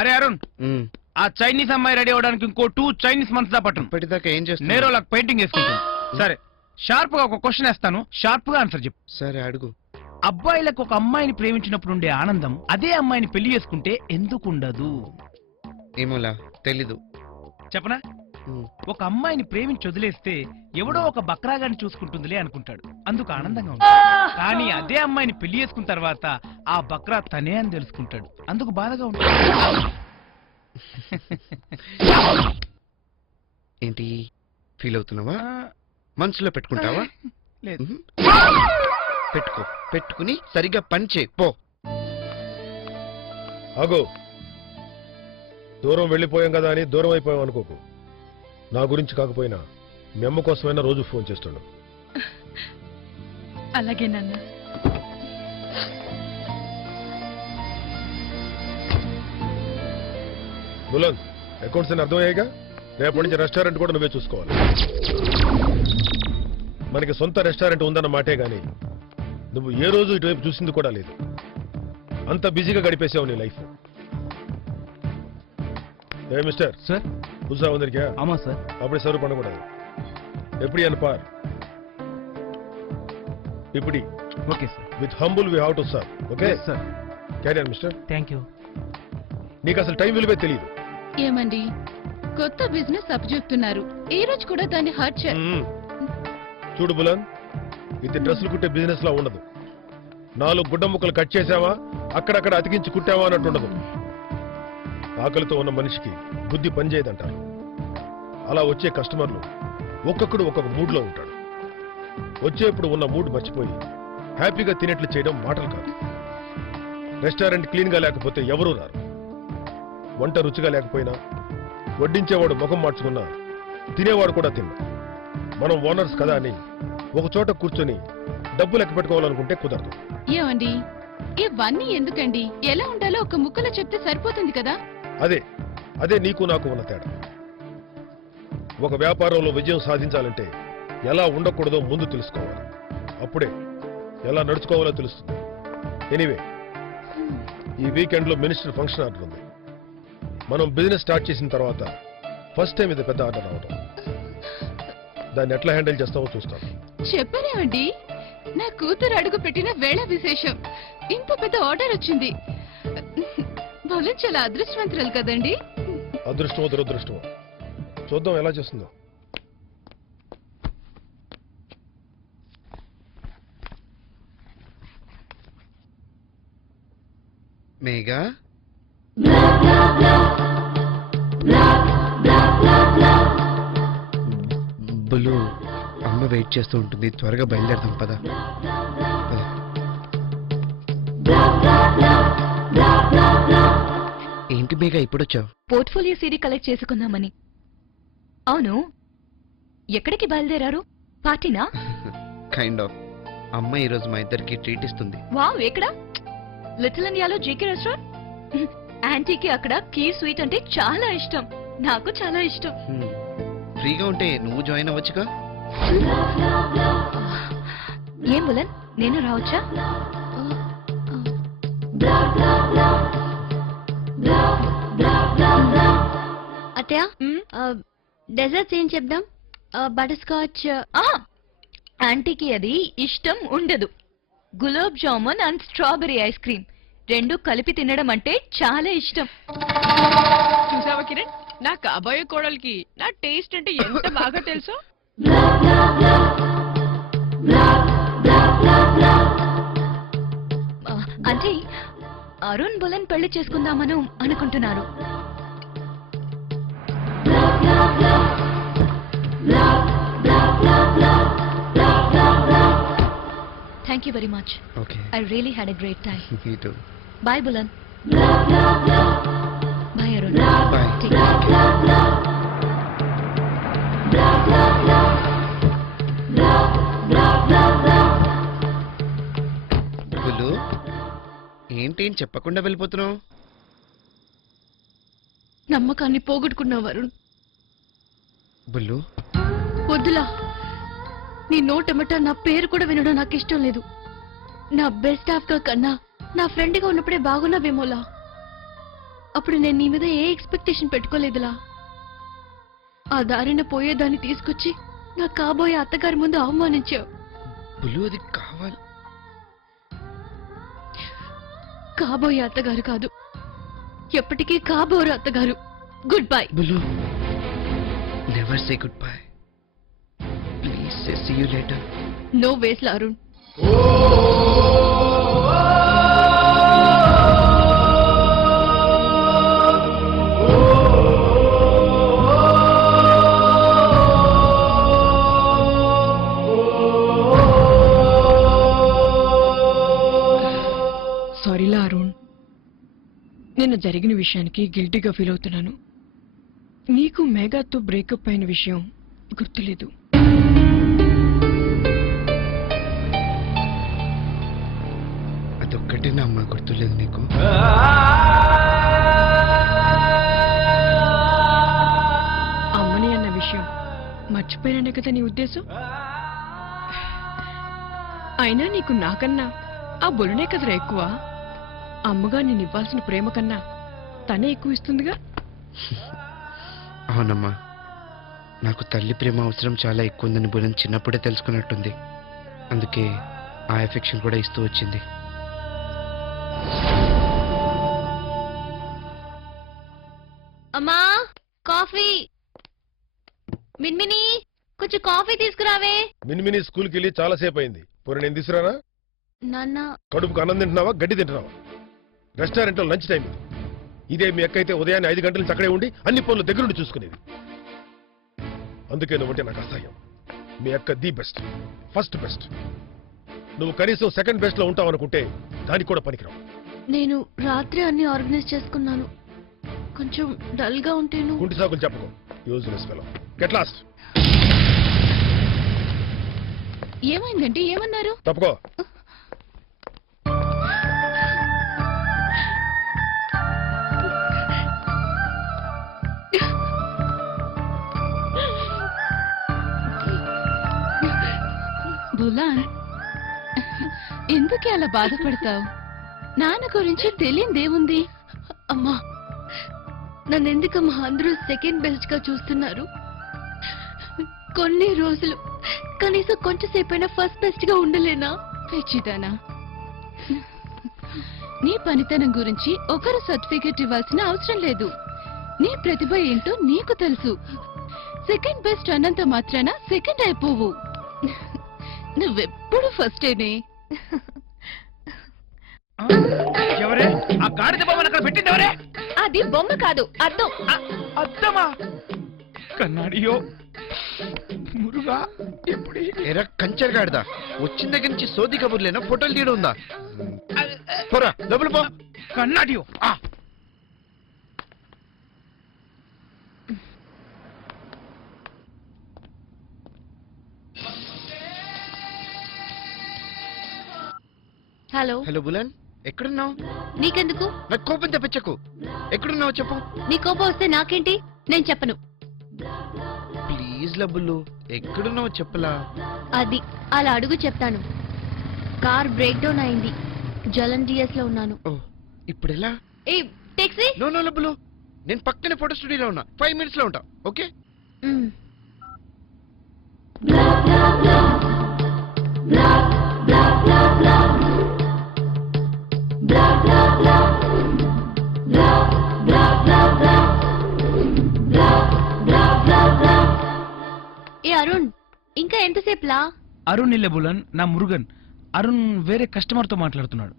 అరే అరుణ్, ఆ చైనీస్ అమ్మాయి రెడీ అవడానికి ఇంకో 2 చైనీస్ మంత్స్ దా పట్టను. ఇప్పటిదాకా ఏం చేస్తున్నా? నేరోలకు పెయింటింగ్ వేసుకుంటాను. సరే, షార్ప్ గా ఒక క్వశ్చన్ వేస్తాను, షార్ప్ గా ఆన్సర్ చెప్పు. సరే అడుగు. అబ్బాయిలకు ఒక అమ్మాయిని ప్రేమించినప్పుడు ఉండే ఆనందం అదే అమ్మాయిని పెళ్లి చేసుకుంటే ఎందుకు ఉండదు? ఏమోలా తెలీదు. చెప్పనా? ఒక అమ్మాయిని ప్రేమించి వదిలేస్తే ఎవడో ఒక బక్రాగాన్ని చూసుకుంటుందిలే అనుకుంటాడు, అందుకు ఆనందంగా ఉంటుంది. కానీ అదే అమ్మాయిని పెళ్లి చేసుకున్న తర్వాత ఆ బక్రా తనే అని తెలుసుకుంటాడు, అందుకు బాధగా ఉంటుంది. ఏంటి ఫీల్ అవుతున్నావా? మనసులో పెట్టుకుంటావా? లేదు. పెట్టుకో, పెట్టుకుని సరిగ్గా పని చేయి పో. ఆగో, దూరం వెళ్ళిపోయాం కదా అని దూరం అయిపోయాం అనుకోకు. నా గురించి కాకపోయినా మీ అమ్మ కోసమైనా రోజు ఫోన్ చేస్తుండు. అలాగే నాన్న. బులంద్, అకౌంట్స్ అని అర్థమయ్యాయిగా? రేపటి నుంచి రెస్టారెంట్ కూడా నువ్వే చూసుకోవాలి. మనకి సొంత రెస్టారెంట్ ఉందన్న మాటే గాని నువ్వు ఏ రోజు ఇటువైపు చూసింది కూడా లేదు. అంత బిజీగా గడిపేసావు నీ లైఫ్. ఏ మిస్టర్ సార్, புதுசா வந்திருக்கியா? ஆமா சார். அப்படி சர்வ் பண்ணக்கூடாது. எப்படி பார். இப்படி. Okay sir. With humble we have to serve. Okay sir. Carry on mister. Thank you. నీకు అసలు టైం విలువే తెలియదు. ఏమండి, కొత్త బిజినెస్ అప్పచెప్తున్నారు, ఈ రోజు కూడా దాన్ని హర్ట్ చే. చూడు బులంద్, ఇది డ్రెస్సులు కుట్టే బిజినెస్ లా ఉండదు. 4 గుడ్డ ముక్కలు కట్ చేసావా, అక్కడక్కడ అతికించి కుట్టావా అన్నట్టు ఉండదు. ఆకలితో ఉన్న మనిషికి బుద్ధి పనిచేయదంటారు. అలా వచ్చే కస్టమర్లు ఒక్కొక్కడు ఒక్కొక్క మూడ్లో ఉంటాడు. వచ్చేప్పుడు ఉన్న మూడ్ మర్చిపోయి హ్యాపీగా తినేట్లు చేయడం మాటలు కాదు. రెస్టారెంట్ క్లీన్గా లేకపోతే ఎవరూ రారు. వంట రుచిగా లేకపోయినా వడ్డించేవాడు ముఖం మార్చుకున్నా తినేవాడు కూడా తిన్నా. మనం ఓనర్స్ కదా అని ఒక చోట కూర్చొని డబ్బు లెక్క పెట్టుకోవాలనుకుంటే కుదరదు. ఏమండి, ఇవన్నీ ఎందుకండి? ఎలా ఉండాలో ఒక ముక్కలో చెప్తే సరిపోతుంది కదా. అదే నీకు నాకు ఉన్న తేడా. ఒక వ్యాపారంలో విజయం సాధించాలంటే ఎలా ఉండకూడదో ముందు తెలుసుకోవాలి. అప్పుడే ఎలా నడుచుకోవాలో తెలుస్తుంది. ఎనీవే, ఈ వీకెండ్ లో మినిస్టర్ ఫంక్షన్ ఆర్డర్ ఉంది. మనం బిజినెస్ స్టార్ట్ చేసిన తర్వాత ఫస్ట్ టైం ఇది పెద్ద ఆర్డర్ రావడం. దాన్ని ఎట్లా హ్యాండిల్ చేస్తావో చూస్తాను. చెప్పరేమండి, నా కూతురు అడుగు పెట్టిన వేళ విశేషం. ఇంత పెద్ద ఆర్డర్ వచ్చింది. బలం చాలా అదృష్టవంతురాలు కదండి. అదృష్టమో దురదృష్టమో చూద్దాం ఎలా చేస్తుందో. మేఘా, బుల్లు అమ్మ వెయిట్ చేస్తూ ఉంటుంది, త్వరగా బయలుదేరదాం పద. ఏంటి మేఘా ఇప్పుడొచ్చావు? పోర్ట్ఫోలియో సీడీ కలెక్ట్ చేసుకుందామని. అవును, ఎక్కడికి బయలుదేరారు? పార్టీనా? Kind of. అమ్మ ఈరోజు మా ఇద్దరికి ట్రీట్ ఇస్తుంది. వావ్, ఎక్కడ? లిటిల్ ఇండియాలో జీకే రెస్టారెంట్. ఆంటీకి అక్కడ కీ స్వీట్ అంటే చాలా ఇష్టం, నాకు చాలా ఇష్టం. ఫ్రీగా ఉంటే నువ్వు జాయిన్ అవ్వచ్చుగా. ఏం బులన్, నేను రావచ్చా? అత్తయ్య, డెజర్ట్స్ ఏం చెప్దాం? Butter scotch. ఆంటీకి అది ఇష్టం ఉండదు. Gulab jamun and strawberry ice cream రెండు కలిపి తినడం అంటే చాలా ఇష్టం. చూసావా కిరణ్, నా కాబోయే కోడలికి నా టేస్ట్ అంటే ఎంత బాగా తెలుసో. అంటే అరుణ్ బులన్ పెళ్లి చేసుకుందామను అనుకుంటున్నారు. Thank you very much. Okay. I really had a great time. Me too. Bye, Bulan. Bye, Arun. Bye. Take care. బుల్లు, ఏంటి చెప్పకుండా వెళ్ళిపోతున్నావు? నమ్మకాన్ని పోగొట్టుకున్నావు వరుణ్. బుల్లు, వద్దులా. నీ నోటమట నా పేరు కూడా వినడం నాకు ఇష్టం లేదు. నా బెస్ట్ హాఫ్ గా కన్నా నా ఫ్రెండ్ గా ఉన్నప్పుడే బాగున్నావేమోలా. అప్పుడు నేను నీ మీద ఏ ఎక్స్పెక్టేషన్ పెట్టుకోలేదులా. ఆ దారిన పోయేదాన్ని తీసుకొచ్చి నా కాబోయే అత్తగారి ముందు అవమానించావు. బులు అది కావాలి. కాబోయే అత్తగారు కాదు, ఎప్పటికీ కాబోరు అత్తగారు. Good bye. బులు, never say good bye. Please say see you later. No వేస్లా అరుణ్. సారీలా అరుణ్, నిన్న జరిగిన విషయానికి గిల్టీగా ఫీల్ అవుతున్నాను. నీకు మేఘాతో బ్రేకప్ అయిన విషయం గుర్తులేదు. అదొక్కటే నా అమ్మ గుర్తులేదు నీకు. అమ్మని అన్న విషయం మర్చిపోయానే కదా నీ ఉద్దేశం? అయినా నీకు నాకన్నా ఆ బొలునే కదరా ఎక్కువ. అమ్మగా నేను ఇవ్వాల్సిన ప్రేమ కన్నా తనే ఎక్కువ ఇస్తుందిగా. అవునమ్మా, నాకు తల్లి ప్రేమ అవసరం చాలా ఎక్కువ ఉందని బులన్ చిన్నప్పుడే తెలుసుకున్నట్టుంది. అందుకే ఆ ఎఫెక్షన్ కూడా ఇస్తూ వచ్చింది. అమ్మా, కాఫీ. మిన్మిని, కొంచెం కాఫీ తీసుకురావే. మినిమిని స్కూల్కి వెళ్ళి చాలాసేపు అయింది. పోనీ నేను తీసుకురానా? నాన్న, కడుపుకు అన్నం తింటున్నావా, గడ్డి తింటున్నావా? రెస్టారెంట్లో లంచ్ టైం ఇది. ఇదే మీ అక్క అయితే ఉదయాన్నే 5 గంటల నుంచి అక్కడే ఉండి అన్ని పనులు దగ్గరుండి చూసుకునేది. అందుకే నువ్వంటే నాకు అసహ్యం. మీ అక్క ది బెస్ట్, ఫస్ట్ బెస్ట్. నువ్వు కనీసం సెకండ్ బెస్ట్ లో ఉంటావు అనుకుంటే దానికి కూడా పనికిరావు. నేను రాత్రి అన్ని ఆర్గనైజ్ చేసుకున్నాను. కొంచెం డల్ గా ఉంటేను. కుంటి సాకులు చెప్పకు. Useless fellow. Get lost. ఏమైందండి? ఏమన్నారు? తప్పుకో. బులాన్, ఎందుకే అలా బాధపడతావు? నాన్న గురించి తెలియదేముంది? అమ్మా, నన్ను ఎందుకమ్మా అందరూ సెకండ్ బెస్ట్ గా చూస్తున్నారు? కొన్ని రోజులు కనీసం కొంచెంసేపైనా ఫస్ట్ బెస్ట్ గా ఉండలేనా? పిచ్చిదానా, నీ పనితనం గురించి ఒకరు సర్టిఫికెట్ ఇవ్వాల్సిన అవసరం లేదు. నీ ప్రతిభ ఏంటో నీకు తెలుసు. సెకండ్ బెస్ట్ అన్నంత మాత్రాన సెకండ్ అయిపోవు. నువ్వెప్పుడు ఫస్టేనే. ఎవరే ఆ గాడిద బొమ్మను అక్కడ పెట్టింది? ఎవరే? అది బొమ్మ కాదు, అద్దం. అద్దమా? కన్నాడియో మురుగా. ఇప్పుడు ఎరా కంచర్గాడిదా, వచ్చిన దగ్గర నుంచి సోది కబుర్లేనా ఫోటోలు తీయడం ఉందా? పోరా డబ్బులు పో. కన్నాడియో. హలో. హలో బులన్, ఎక్కడున్నావు? నీకెందుకు? నాకు కోపం తెప్పించకు. ఎక్కడున్నావు చెప్పు. నీ కోపం వస్తే నాకేంటి? నేను చెప్పను. ప్లీజ్ లబ్బులు, ఎక్కడున్నావు చెప్పలా. అది అలా అడుగు, చెప్తాను. కార్ బ్రేక్ డౌన్ అయింది. జలన్ డిఎస్ లో ఉన్నాను. ఓ, ఇప్పుడు ఎలా? ఏ టాక్సీ? నో నో లబ్బులు, నేను పక్కనే ఫోటో స్టూడియోలో ఉన్నా. 5 minutes లో ఉంటా. ఓకే? ఏ అరుణ్, ఇంకా ఎంతసేపులా? అరుణ్ ఇల్లే బులన్, నా మురుగన్. అరుణ్ వేరే కస్టమర్ తో మాట్లాడుతున్నాడు.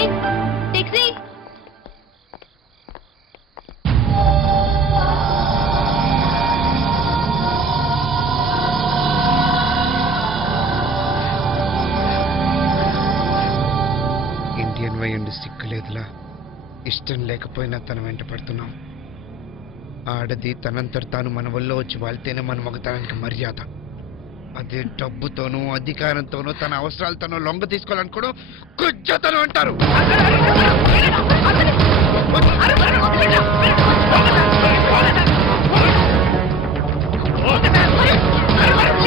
ఏ టాక్సీ? ఇండియన్ వై ఉండి సిక్కులేదులా. ఇష్టం లేకపోయినా తన వెంట పడుతున్నాం. ఆడది తనంతట తాను మన వల్ల వచ్చి వాళ్తేనే మన మగతనానికి మర్యాద. అదే డబ్బుతోనూ అధికారంతోనూ తన అవసరాలతోనూ లొంగ తీసుకోవాలనుకోవడం కుజ్జతనం అంటారు. Okay sir.